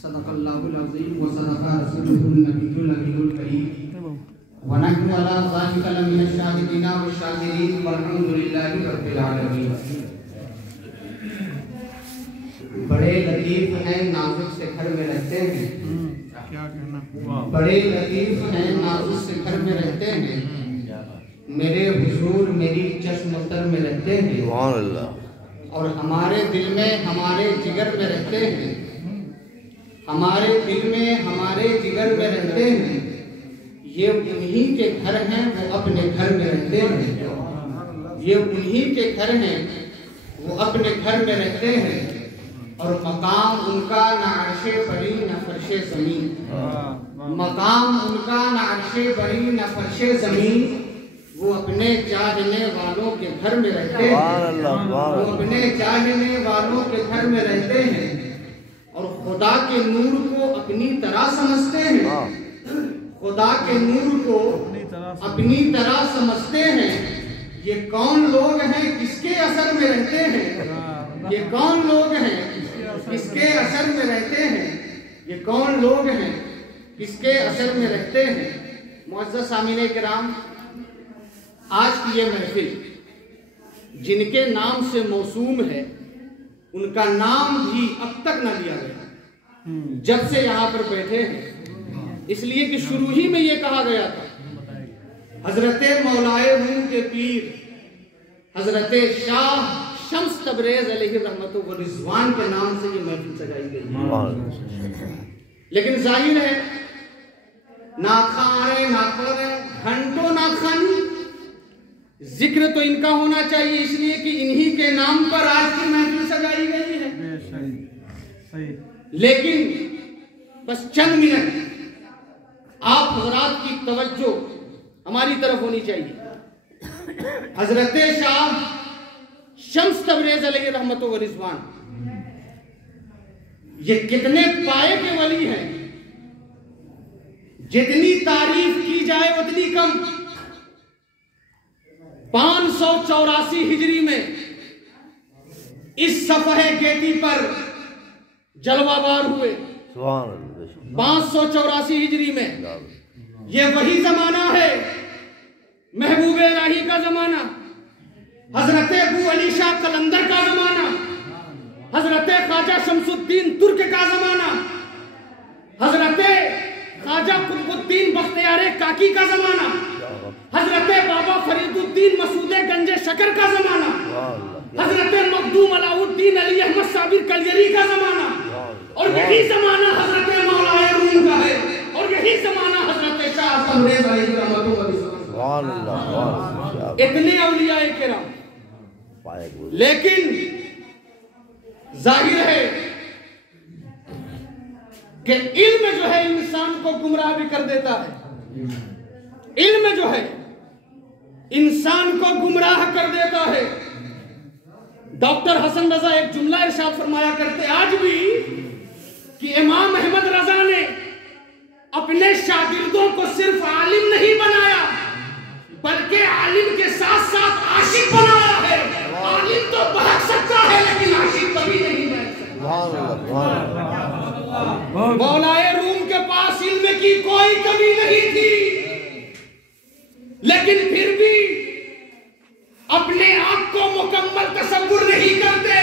صدق اللہ العظیم و صدق رسولہ النبی الامین الکریم ونحن علی ذلک لمن الشاہدین والشاکرین والحمد للہ رب العالمین۔ بڑے لطیف ہیں نازک سے گھر میں رہتے ہیں، بڑے لطیف ہیں نازک سے گھر میں رہتے ہیں، میرے حضور میری چشم تر میں رہتے ہیں، اور ہمارے دل میں ہمارے جگر میں رہتے ہیں، ہمارے دل میں ہمارے جگر میں رہتے ہیں، یہ انہی کے گھر ہیں وہ اپنے گھر میں رہتے ہیں، یہ انہی کے گھر ہیں وہ اپنے گھر میں رہتے ہیں، اور مقام ان کا نہ عرش بری نہ فرش زمین، مقام ان کا نہ عرش بری نہ فرش زمین، وہ اپنے چاہنے والوں کے گھر میں رہتے ہیں، وہ اپنے چاہنے والوں کے گھر میں رہتے ہیں، اور خدا کے نور کو اپنی طرح سمجھتے ہیں، خدا کے نور کو اپنی طرح سمجھتے ہیں۔ یہ کون لوگ ہیں کس کے اثر میں رہتے ہیں، یہ کون لوگ ہیں کس کے اثر میں رہتے ہیں، یہ کون لوگ ہیں کس کے اثر میں رہتے ہیں۔ معزز سامعین کرام، آج کی یہ محفل جن کے نام سے موسوم ہے ان کا نام بھی اب تک نہ لیا گیا جب سے یہاں پر بیٹھے ہیں، اس لیے کہ شروع ہی میں یہ کہا گیا تھا حضرت مولائے روم کے پیر حضرت شاہ شمس تبریز علیہ رحمت و رضوان کے نام سے یہ محفل سجائی گئی، لیکن ظاہر ہے نعت خواں آ رہے نعت پڑھ رہے گھنٹوں نعت خوانی، ذکر تو ان کا ہونا چاہیے، اس لیے کہ انہی کے نام پر آج کی محفل سجائی گئی ہے، لیکن بس چند منٹ آپ حضرات کی توجہ ہماری طرف ہونی چاہیے۔ حضرت شاہ شمس تبریز علیہ رحمت و رضوان یہ کتنے پائے کے ولی ہیں، جتنی تعریف کی جائے اتنی کم۔ 584 ہجری میں اس صفحہ گیتی پر جلوہ بار ہوئے، 584 ہجری میں۔ یہ وہی زمانہ ہے محبوب الہی کا زمانہ، حضرت ابو علی شاہ قلندر کا زمانہ، حضرت خواجہ شمس الدین ترک کا زمانہ، حضرت خواجہ قطب الدین بختیار کاکی کا زمانہ، حضرت بابا فرید الدین مسعود گنج شکر کا زمانہ، حضرت مخدوم علاء الدین علی احمد صابر کلیری کا زمانہ، اور یہی زمانہ حضرت مولائے روم کا ہے، اور یہی زمانہ حضرت شاہ تبریز علیہ رحمت و رضوان۔ اتنے اولیاء کرام، لیکن ظاہر ہے کہ علم جو ہے انسان کو گمراہ بھی کر دیتا ہے، علم جو ہے انسان کو گمراہ کر دیتا ہے۔ ڈاکٹر حسن رضا ایک جملہ ارشاد فرمایا کرتے آج بھی کہ امام احمد رضا نے اپنے شاگردوں کو صرف عالم نہیں بنایا بلکہ عالم کے ساتھ ساتھ عاشق بنایا ہے۔ عالم تو بہک سکتا ہے لیکن عاشق کبھی نہیں بہک سکتا۔ مولائے روم کے پاس علم کی کوئی کمی نہیں تھی، لیکن پھر بھی اپنے آپ کو مکمل تصور نہیں کرتے،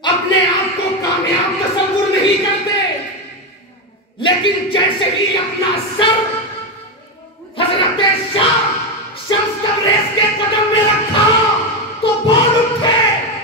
اپنے آپ کو کامیاب تصور نہیں کرتے، لیکن جیسے ہی اپنا سر حضرت شاہ شمس تبریز کے قدم میں رکھا تو بول اٹھے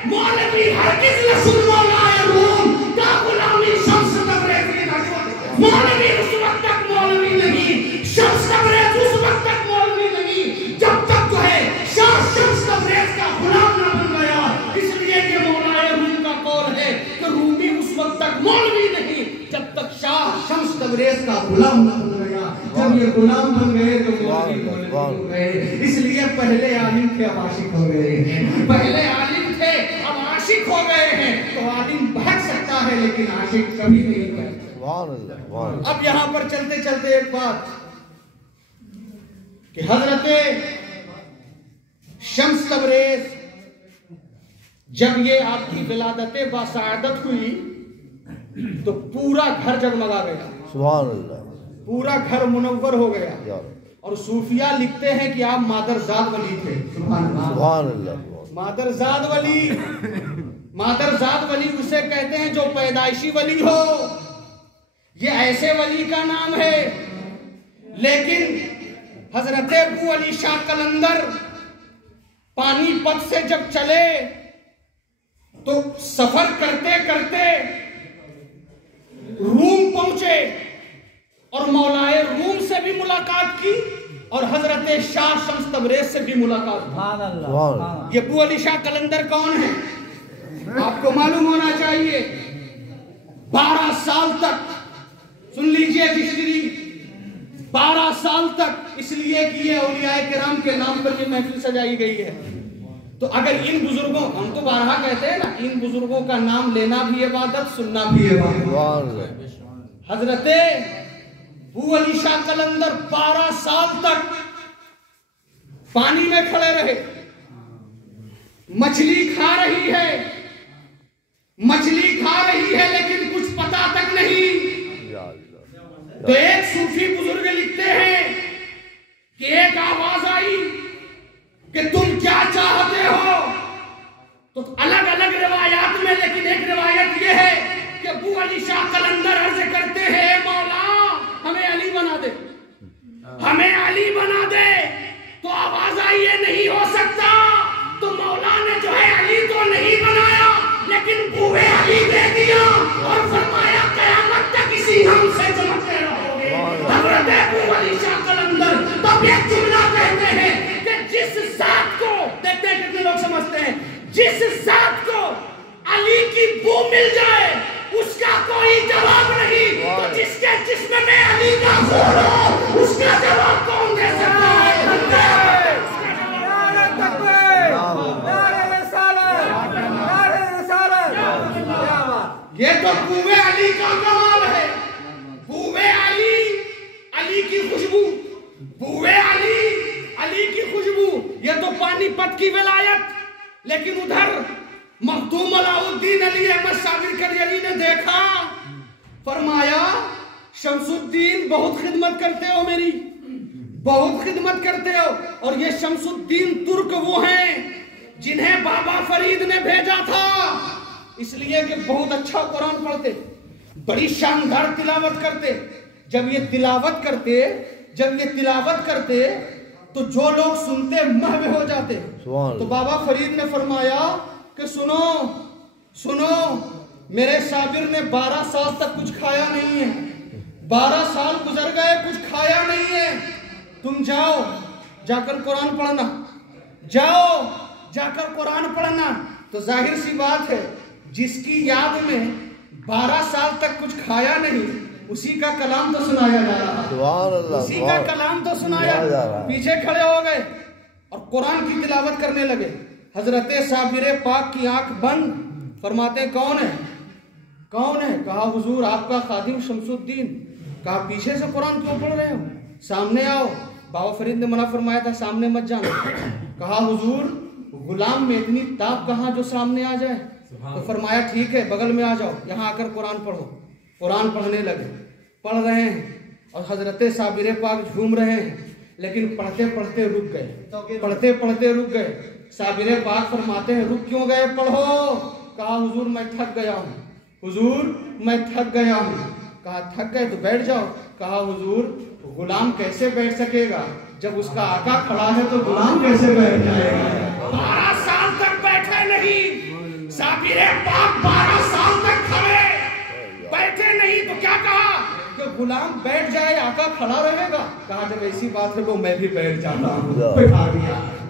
مولوی ہرگز نہ سن مولائے روم کا غلامی شمس تبریز کی نجوت۔ مولوی اس وقت تک مولوی نہیں، شمس تبریز اس وقت تک مولوی نہیں جب تک جو ہے شاہ شمس تبریز کا غلام نہ بن گیا۔ اس لیے کہ مولائے روم کا قول ہے کہ رومی اس وقت تک مولوی نہیں جب تک شاہ شمس تبریز کا غلام نہ بن گیا۔ جب یہ غلام بن گئے تو مولوی ہو گئے۔ اس لیے پہلے عالم تھے اب عاشق ہو گئے ہیں، پہلے عالم تھے اب عاشق ہو گئے ہیں۔ تو عالم بہک سکتا ہے لیکن عاشق کبھی نہیں بہک سکتا۔ اب یہاں پر چلتے چلتے ایک بات کہ حضرت شمس تبریز جب یہ آپ کی ولادت باسعادت ہوئی تو پورا گھر جگمگا گیا، سبحان اللہ، پورا گھر منور ہو گیا۔ اور صوفیہ لکھتے ہیں کہ آپ مادرزاد ولی تھے۔ سبحان اللہ، مادرزاد ولی، مادرزاد ولی اسے کہتے ہیں جو پیدائشی ولی ہو، یہ ایسے ولی کا نام ہے۔ لیکن حضرت ابو علی شاہ قلندر پانی پت سے جب چلے تو سفر کرتے کرتے روم پہنچے اور مولائے روم سے بھی ملاقات کی اور حضرت شاہ شمس تبریز سے بھی ملاقات کی۔ یہ ابو علی شاہ قلندر کون ہے؟ آپ کو معلوم ہونا چاہیے۔ 12 سال تک، سن لیجئے چشتی، 12 سال تک، اس لیے کہ یہ اولیاء کرام کے نام پر یہ محفل سجائی گئی ہے۔ تو اگر ان بزرگوں، ہم تو بارہا کہتے ہیں نا، ان بزرگوں کا نام لینا بھی عبادت، سننا بھی عبادت۔ حضرت ابو علی شاہ قلندر 12 سال تک پانی میں کھڑے رہے، مچھلی کھا رہی ہے، مچھلی کھا رہی ہے لیکن کچھ پتا تک نہیں۔ تو ایک صوفی بزرگ لکھتے ہیں کہ ایک آواز آئی کہ تم کیا چاہتے ہو؟ تو الگ الگ روایات میں، لیکن ایک روایت یہ ہے کہ ابو علی شاہ قلندر عرض کرتے ہیں اے مولا ہمیں علی بنا دے، ہمیں علی بنا دے۔ تو آواز آئی یہ نہیں ہو سکتا، تو مولا نے جو ہے علی تو نہیں بنایا لیکن بوئے علی دے دیا اور فرمایا قیامت تک اسی ہم سے چمکتے رہو گے۔ حضرت ابو علی شاہ قلندر تب ایک جملہ کہتے ہیں کہ جس ذات کو، دیکھتے ہیں کتنے لوگ سمجھتے ہیں، جس ذات کو علی کی بو مل جائے اس کا کوئی جواب نہیں، تو جس کے جسم میں علی کا خون ہو اس کا جواب کون دے سکتا ہے؟ یہ تو بوئے علی کا کمال ہے، بوئے علی، علی کی خوشبو، بوئے علی، علی کی خوشبو۔ یہ تو پانی پت کی ولایت۔ لیکن ادھر مخدوم علاؤالدین علی احمد صابر کریلی نے دیکھا، فرمایا شمس الدین بہت خدمت کرتے ہو میری، بہت خدمت کرتے ہو۔ اور یہ شمس الدین ترک وہ ہیں جنہیں بابا فرید نے بھیجا تھا، اس لیے کہ بہت اچھا قرآن پڑھتے، بڑی شاندار تلاوت کرتے۔ جب یہ تلاوت کرتے تو جو لوگ سنتے محو ہو جاتے۔ تو بابا فرید نے فرمایا کہ سنو سنو، میرے صابر نے 12 سال تک کچھ کھایا نہیں ہے، 12 سال گزر گئے کچھ کھایا نہیں ہے، تم جاؤ جا کر قرآن پڑھنا، جاؤ جا کر قرآن پڑھنا۔ تو ظاہر سی بات ہے جس کی یاد میں 12 سال تک کچھ کھایا نہیں، اسی کا کلام تو سنایا جا رہا، اسی کا کلام تو سنایا۔ پیچھے کھڑے ہو گئے اور قرآن کی تلاوت کرنے لگے۔ حضرت صابر پاک کی آنکھ بند، فرماتے ہیں کون ہے؟ کون ہے؟ کہا حضور آپ کا خادم شمس الدین۔ کہا پیچھے سے قرآن کیوں پڑھ رہے ہو؟ سامنے آؤ۔ بابا فرید نے منع فرمایا تھا سامنے مت جانا۔ کہا حضور غلام میں اتنی تاب کہاں جو سامنے آ جائے؟ تو فرمایا ٹھیک ہے بغل میں آ جاؤ، یہاں آ کر قرآن پڑھو۔ قرآن پڑھنے لگے، پڑھ رہے ہیں اور حضرت صابر پاک جھوم رہے ہیں، لیکن پڑھتے پڑھتے رک گئے، پڑھتے پڑھتے رک گئے۔ صابر پاک فرماتے ہیں رک کیوں گئے؟ پڑھو۔ کہا حضور میں تھک گیا ہوں، حضور میں تھک گیا ہوں۔ کہا تھک گئے تو بیٹھ جاؤ۔ کہا حضور غلام کیسے بیٹھ سکے گا؟ جب اس کا آقا کھڑا ہے تو غلام کیسے بیٹھ جائے گا؟ 12 سال تک بیٹھے نہیں، صابر پاک 12 سال تک کھڑے بیٹھے نہیں، تو کیا کہا کہ غلام بیٹھ جائے آقا کھڑا رہے گا؟ کہا جب ایسی بات ہے تو میں بھی بیٹھ جاتا ہوں۔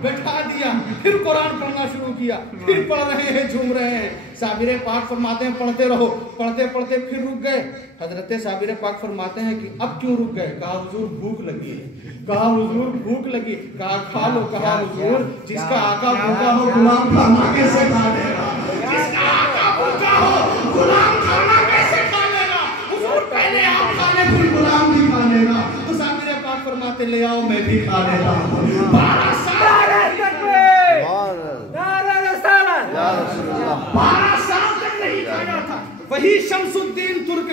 بٹھا دیا، پھر قرآن پڑھنا شروع کیا، پھر پڑھ رہے ہیں، جھوم رہے ہیں۔ صابر پاک فرماتے ہیں پڑھتے رہو، پڑھتے پڑھتے پھر رک گئے۔ حضرت صابر پاک فرماتے ہیں کہ اب کیوں رک گئے؟ کہا حضور بھوک لگی ہے۔ کہا حضور بھوک لگی؟ کہا کھا لو۔ کہا حضور جس کا آقا بھوکا ہو غلام کھانا کیسے کھا لے گا؟ جس کا آقا بھوکا ہو غلام کھانا کیسے کھا لے گا؟ حضور پہلے آپ کھا لے پھر غلام بھی کھا لے گا۔ تو صابر پاک فرماتے لے آؤ میں بھی کھا لیتا ہوں۔ 12 سال 12 سال تک نہیں کھایا تھا۔ وہی شمس الدین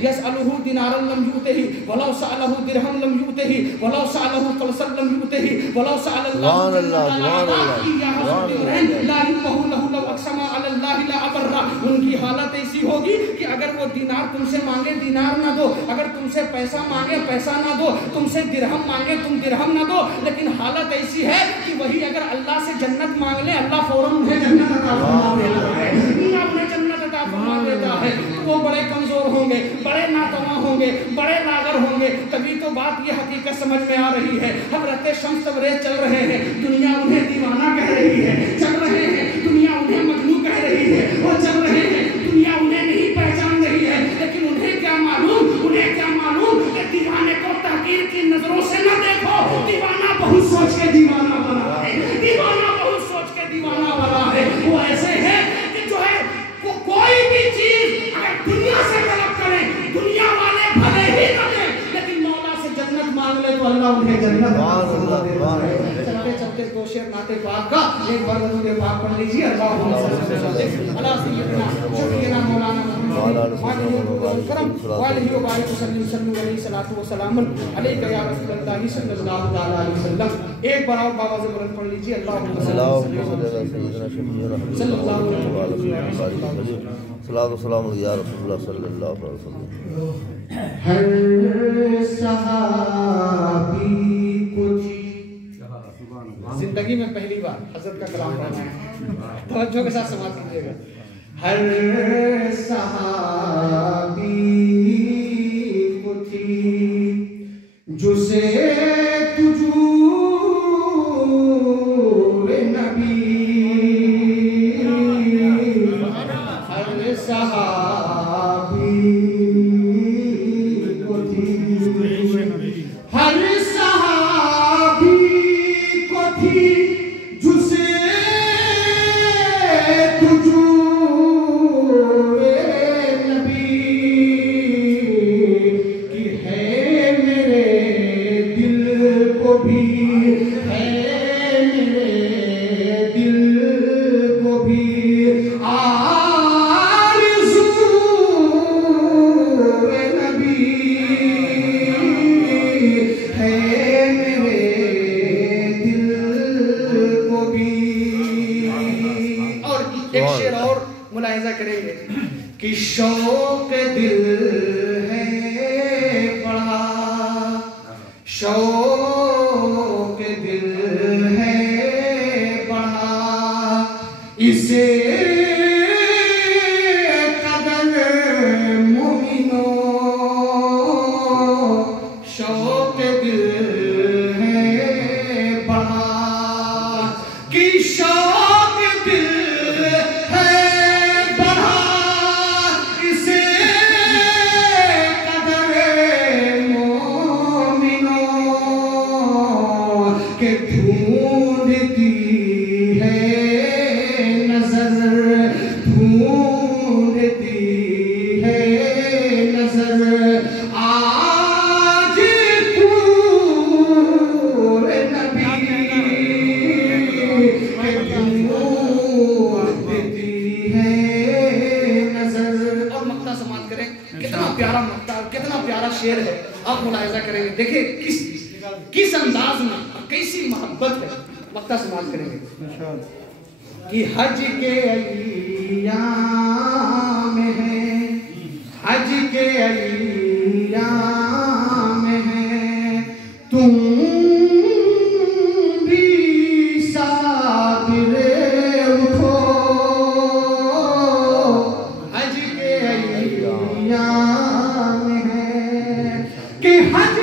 یسألہ دینارا لم یؤتہ ولو سألہ درہم لم یؤتہ ولو سألہ فلسا لم یؤتہ ولو سأل سبحان اللہ سبحان اللہ لا یبہ لہ لو اقسم علی اللہ لا ابرہ. ان کی حالت ایسی ہوگی کہ اگر وہ دینار تم سے مانگے دینار نہ دو, اگر تم سے پیسہ مانگے پیسہ نہ دو, تم سے درہم مانگے تم درہم نہ دو. لیکن حالت ایسی ہے کہ وہی اگر اللہ سے جنت مانگ لے اللہ فوراً انہیں جنت عطا فرما دیتا ہے, انہیں جنت عطا فرما دیتا ہے. وہ بڑے کمزور ہوں گے, بڑے ناتواں ہوں گے, بڑے لاغر ہوں گے. تبھی تو بات یہ حقیقت سمجھ میں آ رہی ہے. حضرت شمس تبریز چل رہے ہیں, دنیا انہیں دیوانہ کہہ رہی ہے. چل رہے ہیں, دنیا انہیں مجنون کہہ رہی ہے. وہ چل رہے ہیں, دنیا انہیں نہیں پہچان رہی ہے. لیکن انہیں کیا معلوم, انہیں کیا معلوم کہ دیوانے کو تحقیر کی نظروں سے نہ دیکھو. دیوانہ بہت سوچ کے دیوانہ بنا ہے, دیوانہ بہت سوچ کے دیوانہ بنا ہے. وہ ایسے ہے کہ جو ہے کوئی بھی چیز اگر دنیا سے طلب کریں, دنیا والے بھلے ہی نہ دیں, لیکن مولا سے جنت مانگ لے تو اللہ انہیں جنت عطا فرما دیتا ہے. چلتے چلتے دو شعر نعت پاک کا ایک بار درود پاک پڑھ لیجیے. اللہم صل علی سیدنا شفیعنا مولانا محمد وعلیہ وبارک وسلم صلی اللہ علیہ وسلم علیہ یا رسول اللہ صلی اللہ علیہ وسلم. ایک بار اور بابا سے بلند پڑھ لیجیے. اللہم صل علی سیدنا شفیعنا صلی اللہ علیہ وسلم. صلاۃ و سلام یا رسول اللہ صلی اللہ علیہ وسلم. ہر صحابی کو زندگی میں پہلی بار حضرت کا کلام پڑھنا ہے, توجہ کے ساتھ سماعت کیجیے گا. ہر صحابی کو تھی جسے تجور نبی, ہر صحابی کو تھی, ہر صحابی کو تھی جسے تجور نبی کی ہے, میرے دل کو بھی ہے, میرے دل کو بھی آرزو نبی ہے, میرے دل کو بھی. اور ایک شعر اور ملاحظہ کریں گے کہ شوق دل ہے بڑا, شوق دل ہے بڑا, اسے قدر مومنو, شوق دل ہے بڑا, کہ شوق دل ہے بڑا, اسے قدر مومنو کہ ڈھونڈتی ہے نظر, ڈھونڈتی ہے نظر آج پور نبی, ڈھونڈتی ہے نظر. اور مقطع سماعت کریں, کتنا پیارا مقطع, کتنا پیارا شعر ہے. آپ ملاحظہ کریں گے, دیکھیں کس انداز میں اور کیسی محبت ہے. مقطع سماعت کریں گے کہ حج کے ایام ہے, حج کے ایام ہے, تم بھی صابر اٹھو, حج کے ایام ہے کہ حج